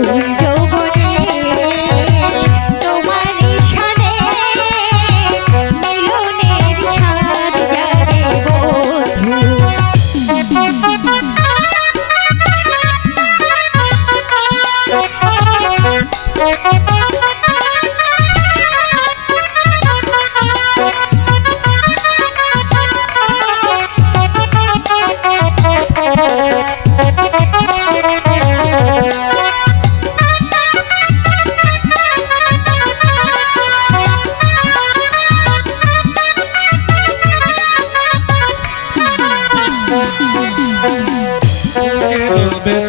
Oh, Give a bit